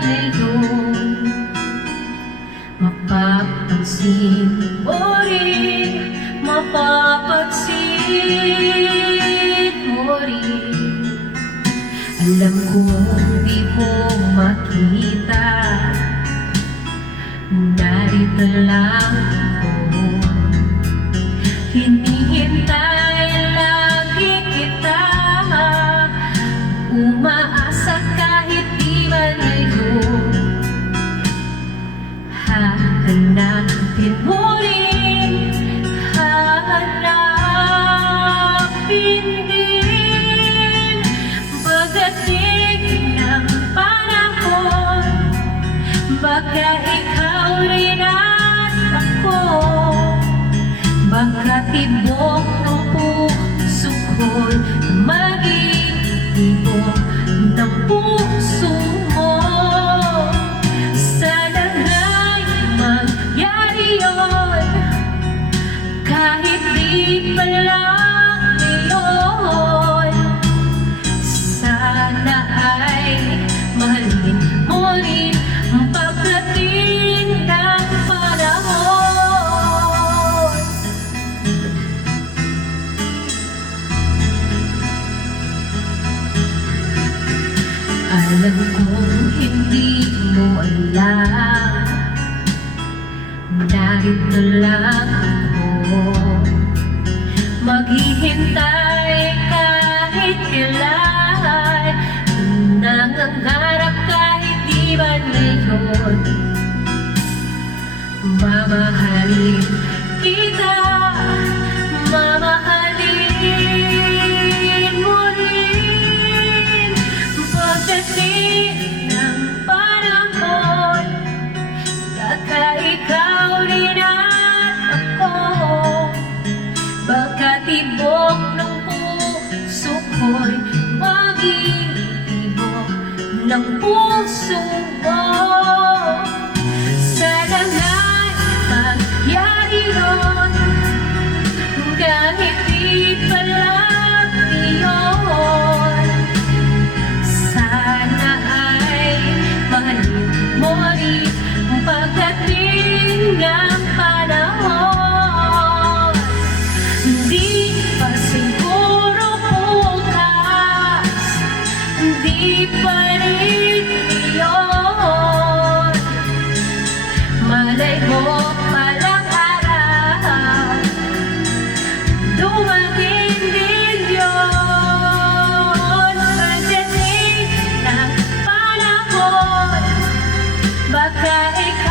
ngayon, mapapansin mo rin, mapapansin mo rin. Alam kong di mo makita, narito lang ako. Hinihintay lagi kita, umaasa kahit di ba ngayon. Hahanapin mo rin, hahanapin din. Pagdating ng panahon, baka ikaw rin at ako, baka tibok ng puso ko'y maging tibok ng puso mo. Sana nga'y mangyari yun, kahit di pa lang ngayon. Sana ay mahalin mo rin pagdating ng panahon. Alam kong hindi mo alam, narito lang ako, maghihintay kahit kailan, nangangarap kahit di ba ngayon. Mamahalin kita, mamahalin mo rin. Pagdating ng panahon, baka ikaw rin at ako, baka tibok ng puso ko'y maging tibok ng puso mo. Sana nga'y mangyari yun, kahit di pa lang ngayon. Sana ay mahalin mo rin pagdating ng panahon. Di pa siguro bukas, di pa rin ngayon. Malay mo palang araw, dumagin din yun. Pagdating ng panahon, baka ikaw